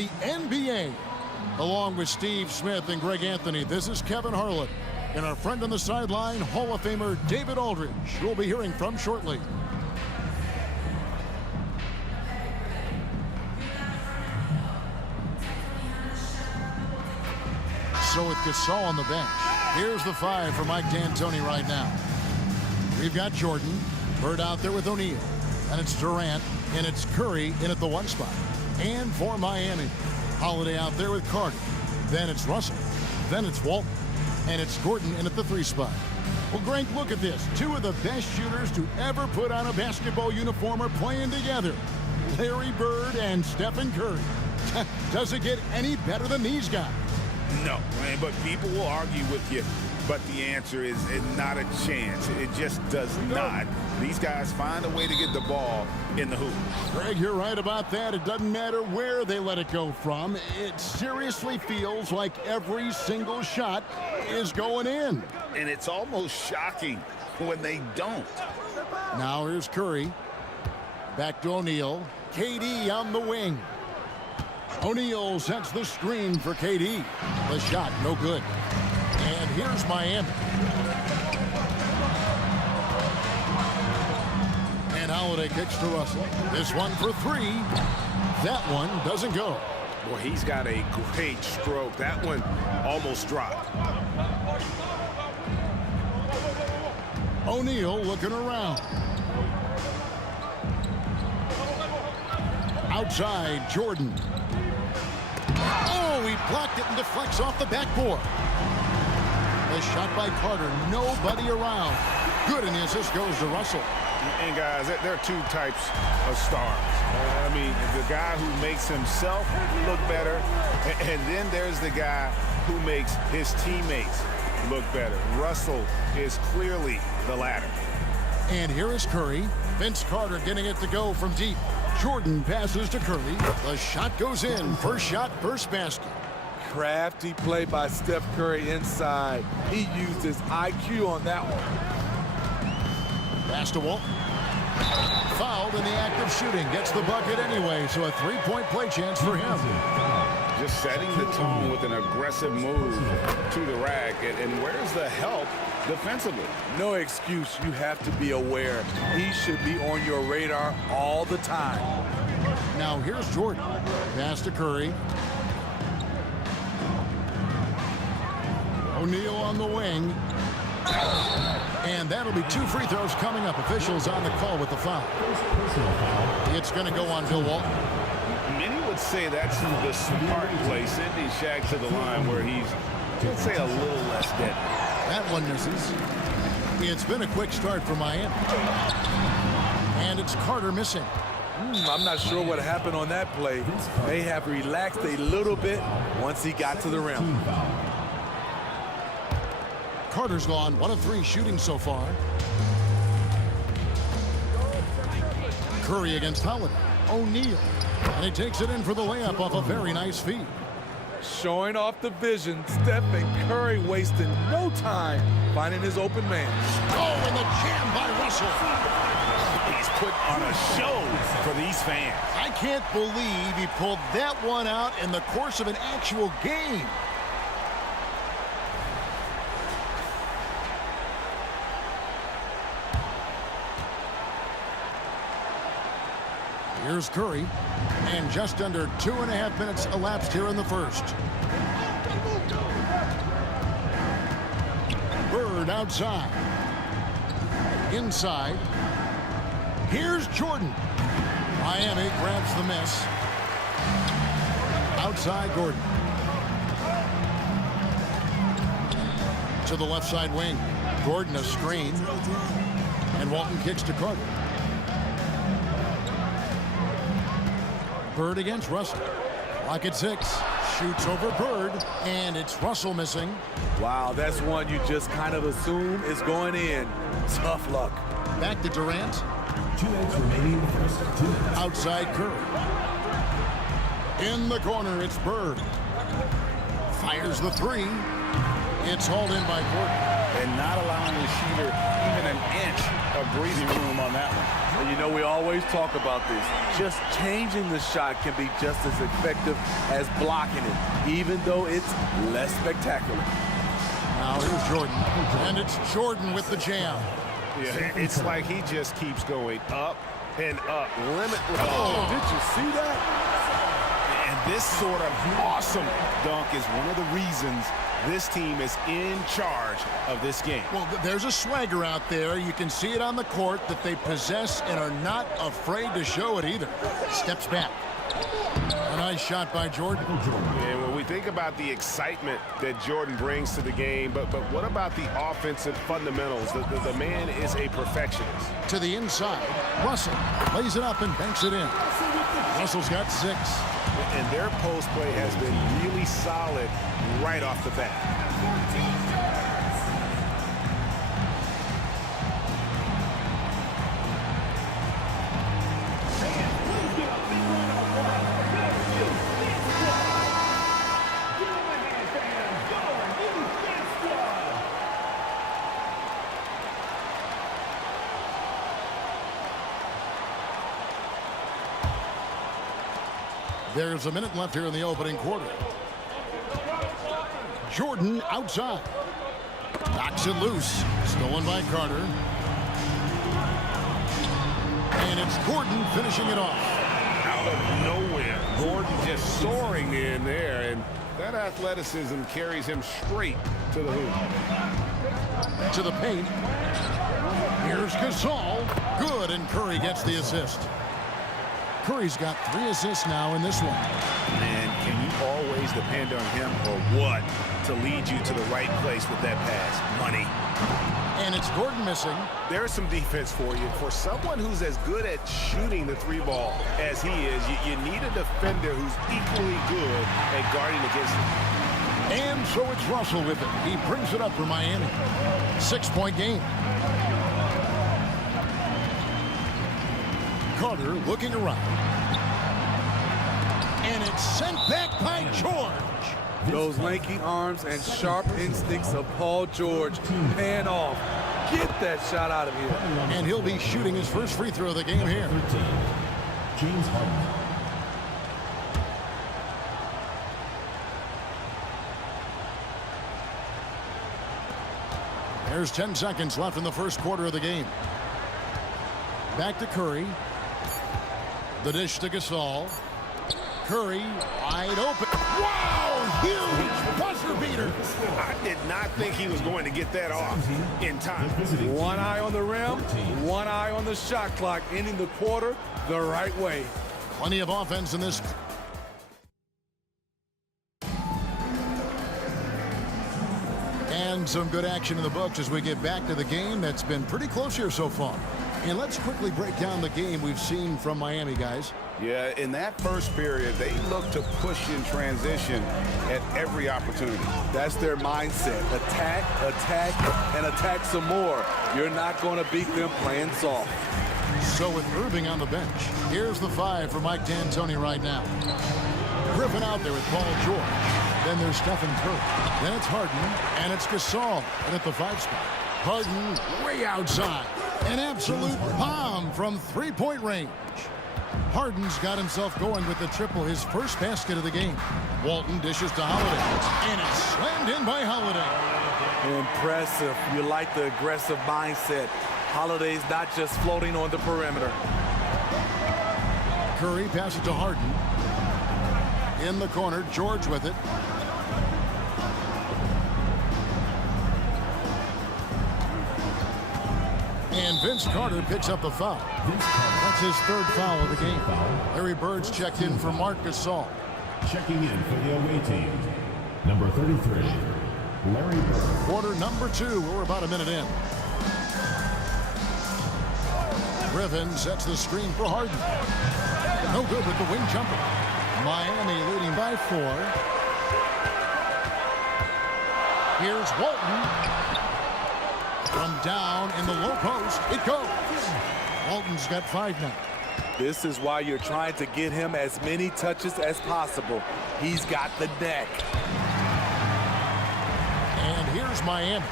The NBA. Along with Steve Smith and Greg Anthony, this is Kevin Harlan. And our friend on the sideline, Hall of Famer David Aldridge, we'll be hearing from shortly. So with Gasol on the bench, here's the 5 for Mike D'Antoni right now. We've got Jordan, Bird out there with O'Neal, and it's Durant, and it's Curry in at the 1 spot. And for Miami, Holiday out there with Carter. Then it's Russell. Then it's Walton. And it's Gordon in at the 3 spot. Well, Greg, look at this. 2 of the best shooters to ever put on a basketball uniform are playing together. Larry Bird and Stephen Curry. Does it get any better than these guys? No, man, but people will argue with you. But the answer is not a chance. It just does not. These guys find a way to get the ball in the hoop. Greg, you're right about that. It doesn't matter where they let it go from. It seriously feels like every single shot is going in. And it's almost shocking when they don't. Now here's Curry. Back to O'Neal. KD on the wing. O'Neal sets the screen for KD. The shot, no good. And here's Miami. And Holiday kicks to Russell. This one for 3. That one doesn't go. Boy, he's got a great stroke. That one almost dropped. O'Neal looking around. Outside, Jordan. Oh, he blocked it and deflects off the backboard. The shot by Carter, nobody around. Good, and the assist goes to Russell. And guys, there are 2 types of stars. I mean, the guy who makes himself look better, and then there's the guy who makes his teammates look better. Russell is clearly the latter. And here is Curry. Vince Carter getting it to go from deep. Jordan passes to Curry. The shot goes in. First shot, first basket. Crafty play by Steph Curry inside. He used his IQ on that one. Pass to Walton. Fouled in the act of shooting. Gets the bucket anyway, so a 3-point play chance for him. Just setting the tone with an aggressive move to the rack. And where's the help defensively? No excuse. You have to be aware. He should be on your radar all the time. Now here's Jordan. Pass to Curry. O'Neal on the wing. And that'll be 2 free throws coming up. Officials on the call with the foul. It's going to go on Bill Walton. Many would say that's the smart play. Sending Shaq to the line where he's, let's say, a little less dead. That one misses. It's been a quick start for Miami. And it's Carter missing. I'm not sure what happened on that play. May have relaxed a little bit once he got to the rim. Carter's gone 1 of 3 shooting so far. Curry against Holiday. O'Neal. And he takes it in for the layup off a very nice feed. Showing off the vision, Steph and Curry wasting no time finding his open man. Oh, and the jam by Russell. He's put on a show for these fans. I can't believe he pulled that one out in the course of an actual game. Here's Curry, and just under 2.5 minutes elapsed here in the first. Bird outside. Inside. Here's Jordan. Miami grabs the miss. Outside Gordon. To the left side wing. Gordon a screen. And Walton kicks to Carter. Bird against Russell. Clock at 6. Shoots over Bird, and it's Russell missing. Wow, that's one you just kind of assume is going in. Tough luck. Back to Durant. 2 minutes remaining in the first. 2 minutes. Outside Curry. In the corner, it's Bird. Fires the three. It's hauled in by Gordon. And not allowing the shooter even an inch of breathing room on that one. And you know, we always talk about this. Just changing the shot can be just as effective as blocking it, even though it's less spectacular. Now here's Jordan, and it's Jordan with the jam. Yeah, it's like he just keeps going up and up, limitless. Oh, did you see that? And this sort of awesome dunk is one of the reasons this team is in charge of this game. Well, there's a swagger out there. You can see it on the court that they possess and are not afraid to show it either. Steps back. A nice shot by Jordan. And when we think about the excitement that Jordan brings to the game, but what about the offensive fundamentals? The man is a perfectionist. To the inside. Russell lays it up and banks it in. Russell's got 6. And their post play has been really solid right off the bat. There's a minute left here in the opening quarter. Jordan outside. Knocks it loose. Stolen by Carter. And it's Gordon finishing it off. Out of nowhere, Gordon just soaring in there, and that athleticism carries him straight to the hoop. To the paint. Here's Gasol. Good, and Curry gets the assist. Curry's got 3 assists now in this one. Man, can you always depend on him or what to lead you to the right place with that pass? Money. And it's Gordon missing. There's some defense for you. For someone who's as good at shooting the 3-ball as he is, you need a defender who's equally good at guarding against him. And so it's Russell with it. He brings it up for Miami. 6-point game. Carter looking around. And it's sent back by George. Those lanky arms and sharp instincts of Paul George paying off. Get that shot out of here. And he'll be shooting his first free throw of the game here. 13. James Harden. There's 10 seconds left in the first quarter of the game. Back to Curry. The dish to Gasol. Curry wide open. Wow! Huge buzzer beater. I did not think he was going to get that off in time. One eye on the rim, one eye on the shot clock, ending the quarter the right way. Plenty of offense in this. And some good action in the books as we get back to the game that's been pretty close here so far. And let's quickly break down the game we've seen from Miami, guys. Yeah, in that first period, they looked to push in transition at every opportunity. That's their mindset. Attack, attack, and attack some more. You're not going to beat them playing soft. So with Irving on the bench, here's the 5 for Mike D'Antoni right now. Griffin out there with Paul George. Then there's Stephen Curry. Then it's Harden, and it's Gasol. And at the 5 spot, Harden way outside. An absolute bomb from 3-point range. Harden's got himself going with the triple, his first basket of the game. Walton dishes to Holiday, and it's slammed in by Holiday. Impressive. You like the aggressive mindset. Holiday's not just floating on the perimeter. Curry passes to Harden. In the corner, George with it. And Vince Carter picks up the foul. That's his 3rd foul of the game. Larry Bird's checked in for Marc Gasol. Checking in for the away team, number 33, Larry Bird. Quarter number 2. We're about a minute in. Griffin sets the screen for Harden. No good with the wing jumper. Miami leading by 4. Here's Walton. From down in the low post, it goes. Walton's got 5 now. This is why you're trying to get him as many touches as possible. He's got the neck. And here's Miami.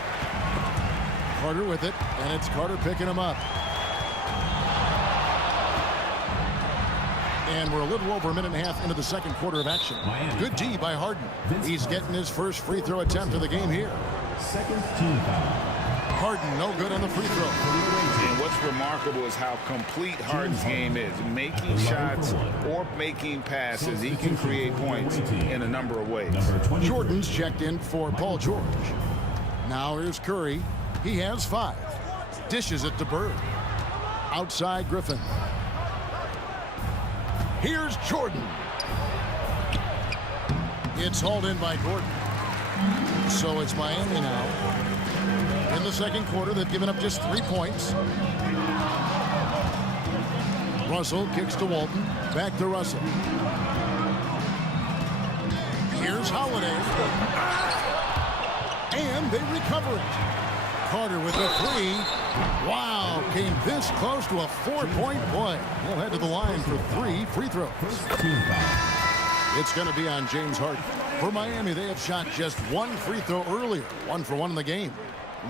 Carter with it, and it's Carter picking him up. And we're a little over a minute and a half into the second quarter of action. Good D by Harden. He's getting his first free throw attempt of the game here. Second team foul. Harden no good on the free throw. And what's remarkable is how complete Harden's game is. Making shots or making passes, he can create points in a number of ways. Jordan's checked in for Paul George. Now here's Curry. He has 5. Dishes it to Bird. Outside Griffin. Here's Jordan. It's hauled in by Gordon. So it's Miami now. In the second quarter, they've given up just 3 points. Russell kicks to Walton. Back to Russell. Here's Holiday. And they recover it. Carter with a 3. Wow, came this close to a 4-point play. He'll head to the line for 3 free throws. It's going to be on James Harden. For Miami, they have shot just 1 free throw earlier. 1 for 1 in the game.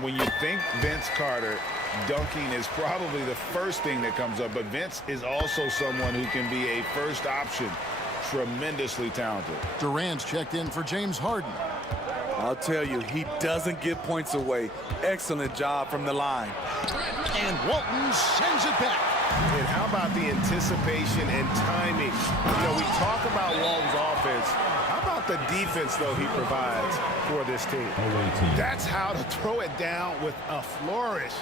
When you think Vince Carter, dunking is probably the first thing that comes up. But Vince is also someone who can be a first option. Tremendously talented. Durant's checked in for James Harden. I'll tell you, he doesn't give points away. Excellent job from the line. And Walton sends it back. And how about the anticipation and timing? You know, we talk about Walton's offense. How about the defense, though, he provides for this team? That's how to throw it down with a flourish.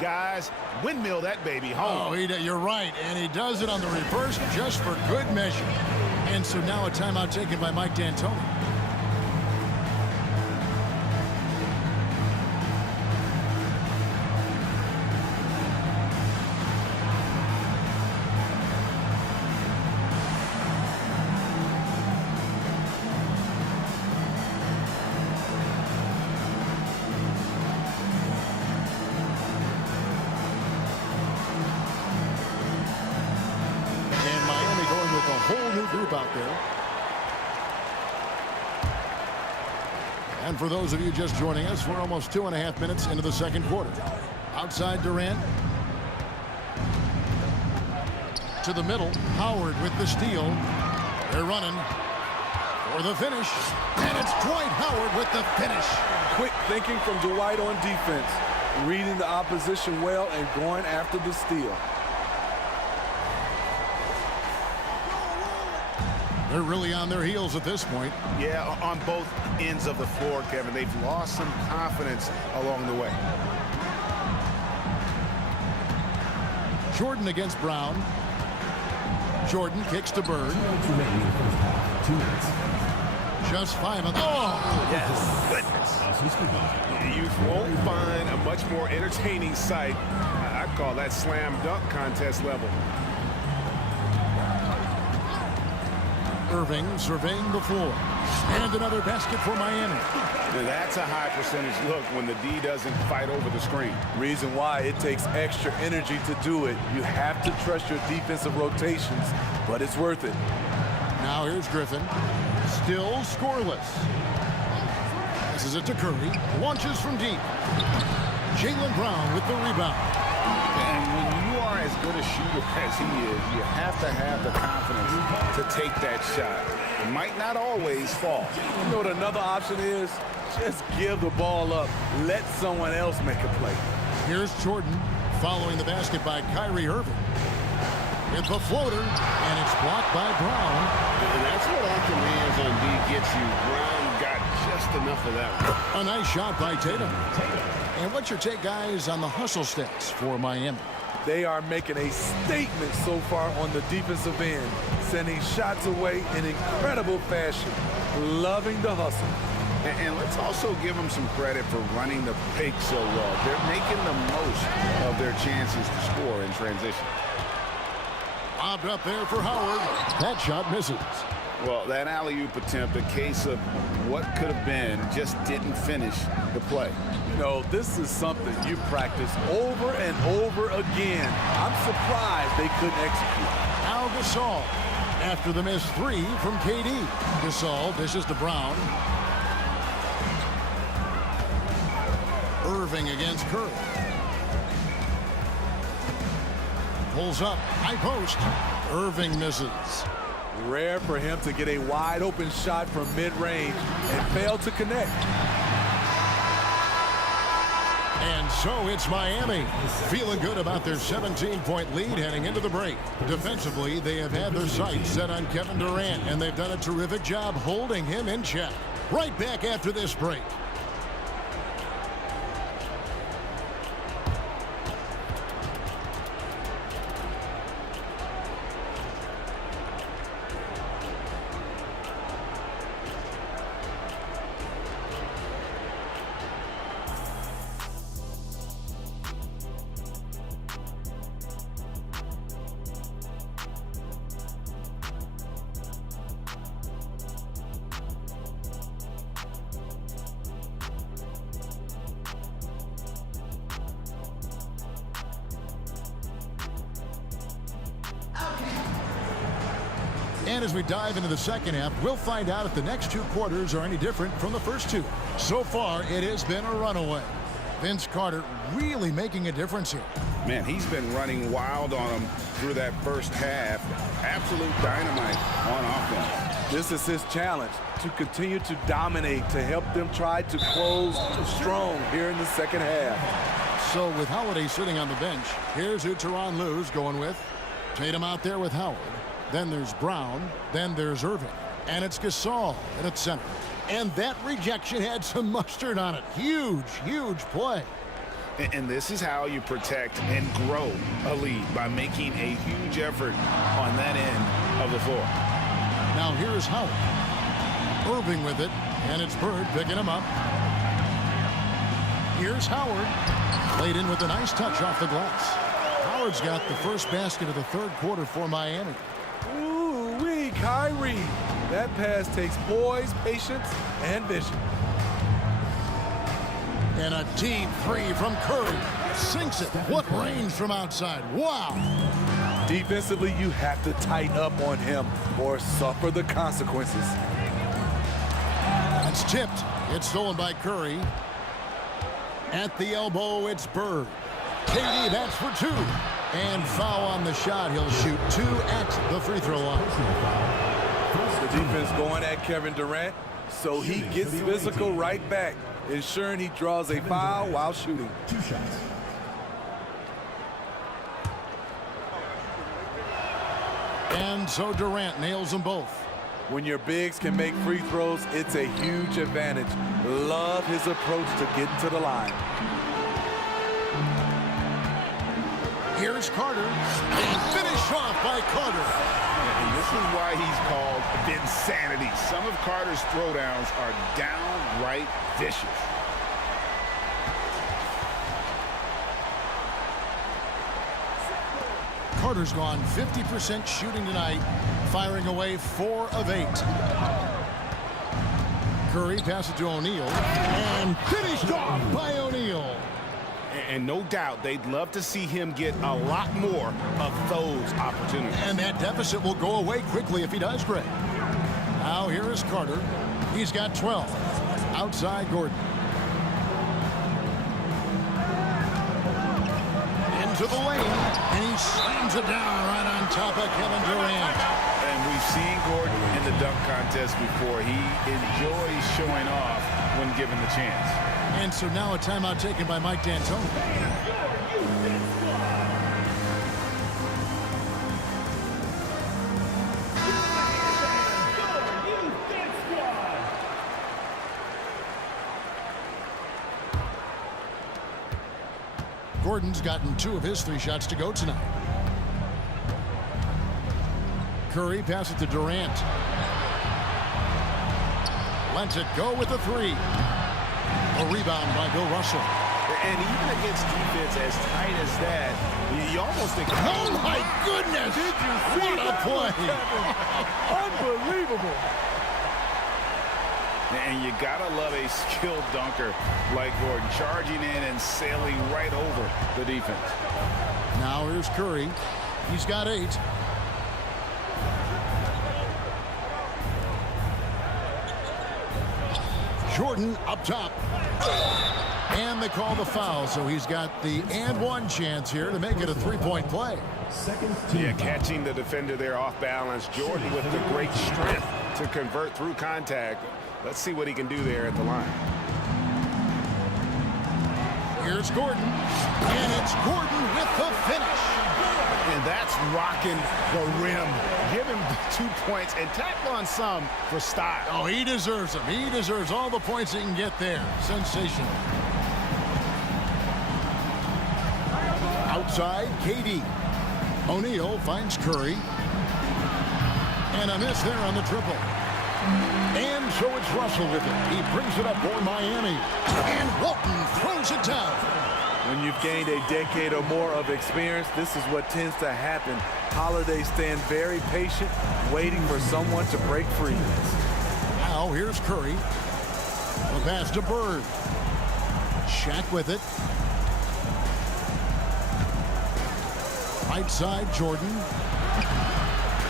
Guys, windmill that baby home. Oh, you're right. And he does it on the reverse just for good measure. And so now a timeout taken by Mike D'Antoni. Group out there. And for those of you just joining us, we're almost 2.5 minutes into the second quarter. Outside Durant. To the middle. Howard with the steal. They're running for the finish. And it's Dwight Howard with the finish. Quick thinking from Dwight on defense. Reading the opposition well and going after the steal. They're really on their heels at this point. Yeah, on both ends of the floor, Kevin. They've lost some confidence along the way. Jordan against Brown. Jordan kicks to Bird. Just 5. Oh! Yes. Goodness. You won't find a much more entertaining sight. I'd call that slam dunk contest level. Irving surveying the floor. And another basket for Miami. That's a high percentage look when the D doesn't fight over the screen. Reason why it takes extra energy to do it. You have to trust your defensive rotations, but it's worth it. Now here's Griffin. Still scoreless. This is it to Curry. Launches from deep. Jaylen Brown with the rebound. And when you are as good a shooter as he is, you have to have the confidence to take that shot. It might not always fall. You know what another option is? Just give the ball up. Let someone else make a play. Here's Jordan following the basket by Kyrie Irving. It's a floater, and it's blocked by Brown. And that's what our commands on D gets you. Brown got just enough of that one. A nice shot by Tatum. And what's your take, guys, on the hustle stats for Miami? They are making a statement so far on the defensive end, sending shots away in incredible fashion, loving the hustle. And let's also give them some credit for running the break so well. They're making the most of their chances to score in transition. Lobbed up there for Howard. That shot misses. Well, that alley-oop attempt, a case of what could have been, just didn't finish the play. You know, this is something you practice over and over again. I'm surprised they couldn't execute. Now Gasol after the missed 3 from KD. Gasol dishes to Brown. Irving against Curry. Pulls up, high post. Irving misses. Rare for him to get a wide open shot from mid-range and fail to connect. And so it's Miami, feeling good about their 17-point lead heading into the break. Defensively, they have had their sights set on Kevin Durant, and they've done a terrific job holding him in check. Right back after this break. And as we dive into the second half, we'll find out if the next two quarters are any different from the first two. So far, it has been a runaway. Vince Carter really making a difference here. Man, he's been running wild on them through that first half. Absolute dynamite on offense. This is his challenge, to continue to dominate, to help them try to close strong here in the second half. So with Holiday sitting on the bench, here's who Tyronn Lue's going with. Tatum out there with Howard. Then there's Brown. Then there's Irving. And it's Gasol at center. And that rejection had some mustard on it. Huge, huge play. And this is how you protect and grow a lead, by making a huge effort on that end of the floor. Now here's Howard. Irving with it. And it's Bird picking him up. Here's Howard. Laid in with a nice touch off the glass. Howard's got the first basket of the third quarter for Miami. Ooh-wee, Kyrie. That pass takes poise, patience, and vision. And a deep three from Curry. Sinks it. What range from outside. Wow. Defensively, you have to tighten up on him or suffer the consequences. It's tipped. It's stolen by Curry. At the elbow, it's Bird. KD, that's for two. And foul on the shot. He'll shoot two at the free throw line. The defense going at Kevin Durant, so he gets physical right back, ensuring he draws a foul while shooting. 2 shots. And so Durant nails them both. When your bigs can make free throws, it's a huge advantage. Love his approach to getting to the line. Here's Carter. And finish off by Carter. And this is why he's called Vinsanity. Some of Carter's throwdowns are downright vicious. Carter's gone 50% shooting tonight, firing away 4 of 8. Curry passes to O'Neal, and finished off by O'Neal. And no doubt they'd love to see him get a lot more of those opportunities. And that deficit will go away quickly if he does, Greg. Now here is Carter. He's got 12. Outside Gordon. Into the lane, and he slams it down right on top of Kevin Durant. And we've seen Gordon in the dunk contest before. He enjoys showing off when given the chance. And so now a timeout taken by Mike D'Antoni. Gordon's gotten 2 of his 3 shots to go tonight. Curry passes to Durant. Lets it go with the 3. A rebound by Bill Russell. And even against defense as tight as that, you almost think, oh my goodness! Did you see what a play! Unbelievable. And you gotta love a skilled dunker like Gordon, charging in and sailing right over the defense. Now here's Curry. He's got 8. Jordan up top. And they call the foul, so he's got the and one chance here to make it a three-point play. Yeah, catching the defender there off balance. Jordan with the great strength to convert through contact. Let's see what he can do there at the line. Here's Gordon, and it's Gordon with the finish. And that's rocking the rim. Give him the 2 points and tack on some for style. Oh, he deserves them. He deserves all the points he can get there. Sensational. Outside, KD. O'Neal finds Curry. And a miss there on the triple. And so it's Russell with it. He brings it up for Miami. And Walton throws it down. When you've gained a decade or more of experience, this is what tends to happen. Holiday stand very patient, waiting for someone to break free. Now here's Curry. The pass to Bird. Shaq with it. Right side, Jordan.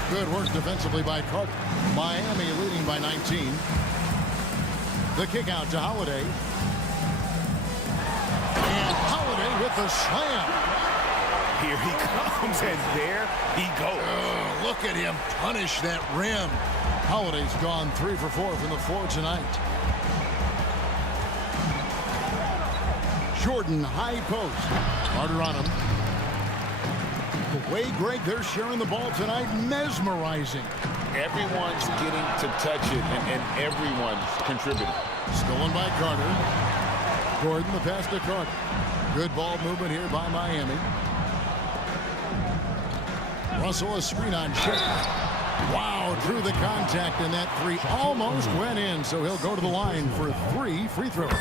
Good work defensively by Carter. Miami leading by 19. The kick out to Holiday. And Holiday with the slam. Here he comes, and there he goes. Oh, look at him punish that rim. Holiday's gone 3 for 4 from the floor tonight. Jordan, high post. Carter on him. The way, Greg, they're sharing the ball tonight, mesmerizing. Everyone's getting to touch it, and everyone's contributing. Stolen by Carter. Gordon, the pass to Carter. Good ball movement here by Miami. Russell, a screen on Shaq. Wow, drew the contact, and that three almost went in, so he'll go to the line for 3 free throws.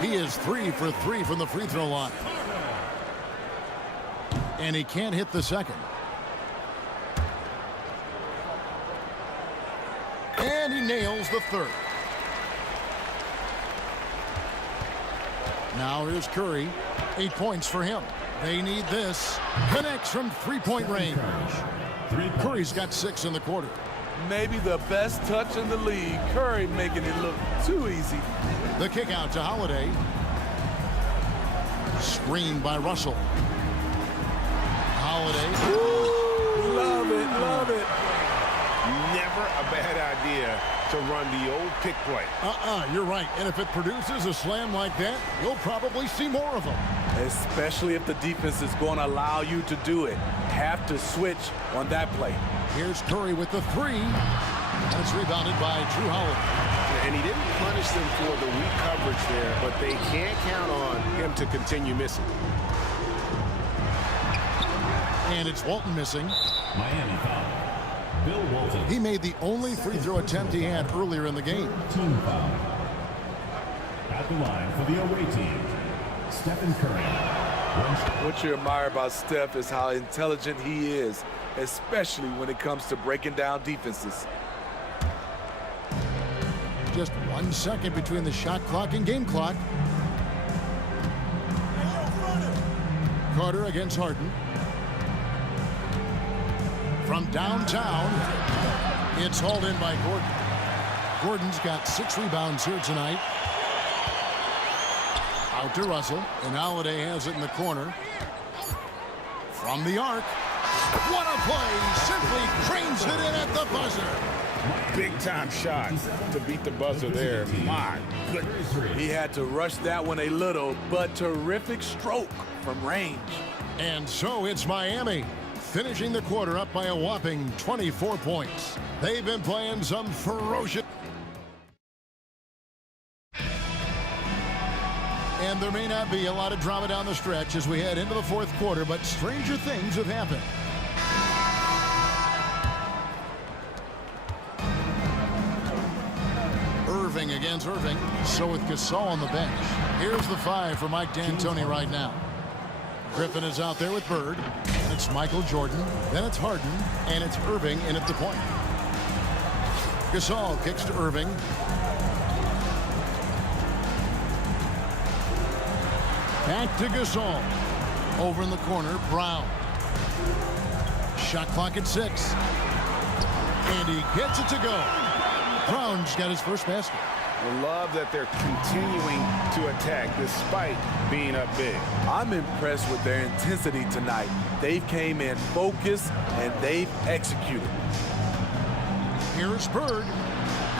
He is 3 for 3 from the free throw line. And he can't hit the second. And he nails the third. Now here's Curry. 8 points for him. They need this. Connects from three-point range. Curry's got 6 in the quarter. Maybe the best touch in the league. Curry making it look too easy. The kick out to Holiday. Screen by Russell. Holiday. Ooh, love it, love it. Never a bad idea to run the old pick play. You're right. And if it produces a slam like that, you'll probably see more of them. Especially if the defense is going to allow you to do it. Have to switch on that play. Here's Curry with the 3. And it's rebounded by Drew Holiday. And he didn't punish them for the weak coverage there, but they can't count on him to continue missing. And it's Walton missing. Miami foul. Bill Walton. He made the only free throw attempt he had earlier in the game. Team foul. At the line for the away team, Stephen Curry. What you admire about Steph is how intelligent he is, especially when it comes to breaking down defenses. Just 1 second between the shot clock and game clock. Carter against Harden. From downtown, it's hauled in by Gordon. Gordon's got 6 rebounds here tonight. Out to Russell, and Holiday has it in the corner. From the arc. What a play! Simply cranes it in at the buzzer. Big time shot to beat the buzzer there. My goodness. He had to rush that one a little, but terrific stroke from range. And so it's Miami, finishing the quarter up by a whopping 24 points. They've been playing some ferocious. And there may not be a lot of drama down the stretch as we head into the 4th quarter, but stranger things have happened. Irving against Irving. So with Gasol on the bench. Here's the 5 for Mike D'Antoni right now. Griffin is out there with Bird. And it's Michael Jordan. Then it's Harden. And it's Irving in at the point. Gasol kicks to Irving. Back to Gasol. Over in the corner, Brown. Shot clock at 6. And he gets it to go. Brown's got his first basket. Love that they're continuing to attack despite being up big. I'm impressed with their intensity tonight. They've came in focused and they've executed. Here's Bird.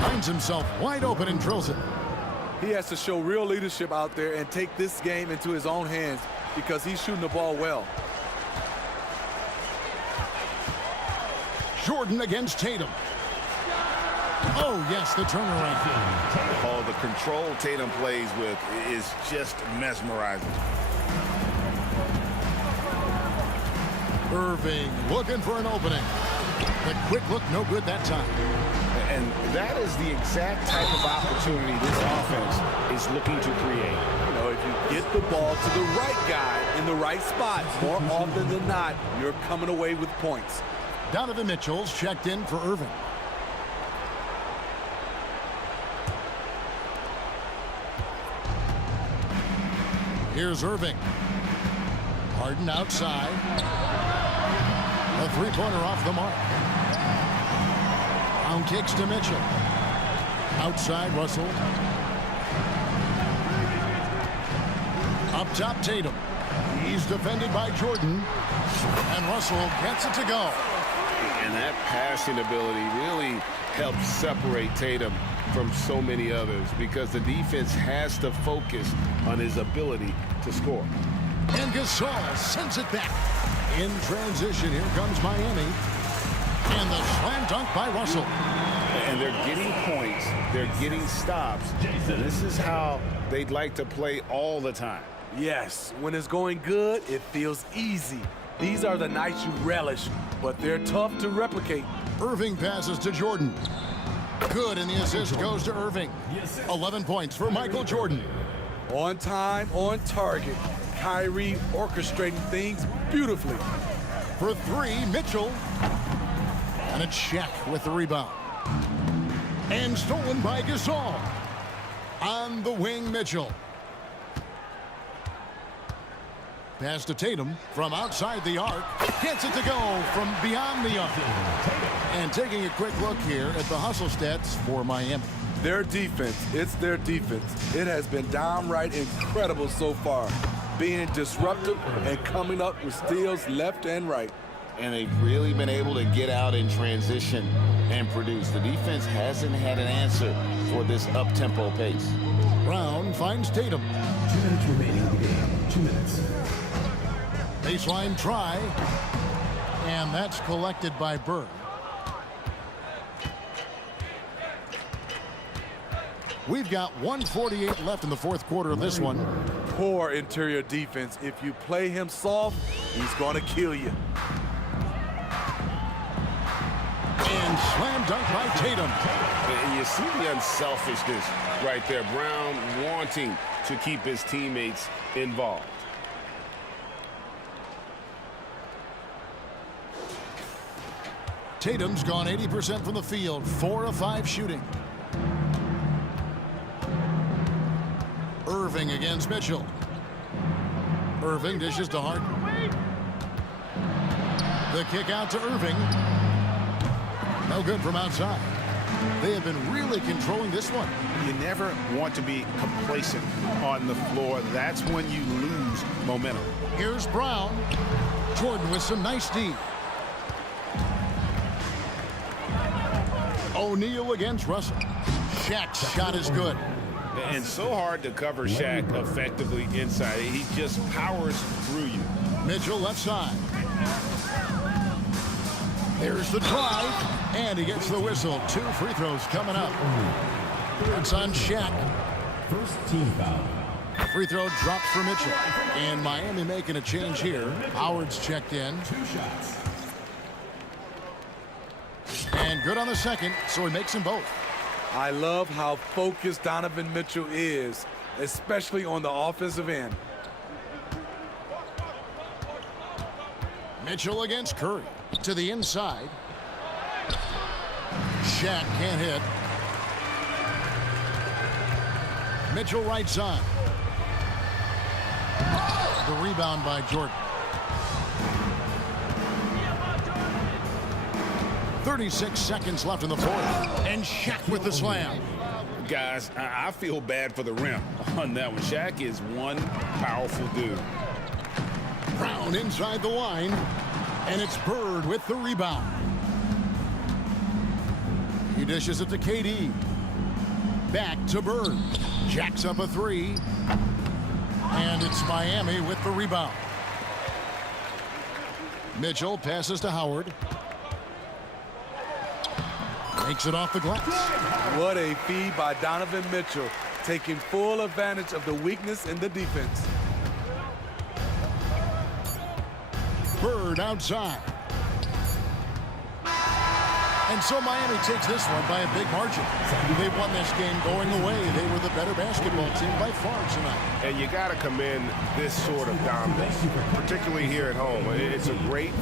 Finds himself wide open and drills it. He has to show real leadership out there and take this game into his own hands because he's shooting the ball well. Jordan against Tatum. Oh, yes, the turnaround. Oh, the control Tatum plays with is just mesmerizing. Irving looking for an opening. The quick look, no good that time. And that is the exact type of opportunity this offense is looking to create. You know, if you get the ball to the right guy in the right spot, more often than not, you're coming away with points. Donovan Mitchell's checked in for Irving. Here's Irving. Harden outside. A three-pointer off the mark. Down kicks to Mitchell. Outside Russell. Up top Tatum. He's defended by Jordan. And Russell gets it to go. And that passing ability really helps separate Tatum from so many others because the defense has to focus on his ability to score. And Gasol sends it back. In transition, here comes Miami. And the slam dunk by Russell. And they're getting points. They're getting stops. And this is how they'd like to play all the time. Yes, when it's going good, it feels easy. These are the nights you relish, but they're tough to replicate. Irving passes to Jordan. Good, and the assist goes to Irving. 11 points for Michael Jordan. On time, on target. Kyrie orchestrating things beautifully. For three, Mitchell. And it's Shaq with the rebound. And stolen by Gasol. On the wing, Mitchell. Pass to Tatum from outside the arc. Gets it to go from beyond the arc. And taking a quick look here at the hustle stats for Miami. Their defense, it's their defense. It has been downright incredible so far. Being disruptive and coming up with steals left and right. And they've really been able to get out in transition and produce. The defense hasn't had an answer for this up-tempo pace. Brown finds Tatum. 2 minutes remaining in the game. 2 minutes. Baseline try. And that's collected by Bird. We've got 1:48 left in the fourth quarter of this one. Poor interior defense. If you play him soft, he's going to kill you. And slam dunk by Tatum. And you see the unselfishness right there. Brown wanting to keep his teammates involved. Tatum's gone 80% from the field, 4 of 5 shooting. Irving against Mitchell. Irving dishes to Harden. The kick out to Irving. No good from outside. They have been really controlling this one. You never want to be complacent on the floor. That's when you lose momentum. Here's Brown. Jordan with some nice D. O'Neal against Russell. Shaq's shot is good. And so hard to cover Shaq effectively inside. He just powers through you. Mitchell left side. There's the drive, and he gets the whistle. 2 free throws coming up. It's on Shaq. First team foul. Free throw drops for Mitchell. And Miami making a change here. Howard's checked in. 2 shots. And good on the second, so he makes them both. I love how focused Donovan Mitchell is, especially on the offensive end. Mitchell against Curry. To the inside. Shaq can't hit. Mitchell right side. The rebound by Jordan. 36 seconds left in the fourth. And Shaq with the slam. Guys, I feel bad for the rim on that one. Shaq is one powerful dude. Brown inside the line, and it's Bird with the rebound. He dishes it to KD. Back to Bird. Jacks up a three, and it's Miami with the rebound. Mitchell passes to Howard. Makes it off the glass. What a feed by Donovan Mitchell, taking full advantage of the weakness in the defense. Bird outside. And so Miami takes this one by a big margin. They won this game going away. They were the better basketball team by far tonight. And you got to commend this sort of dominance, particularly here at home. It's a great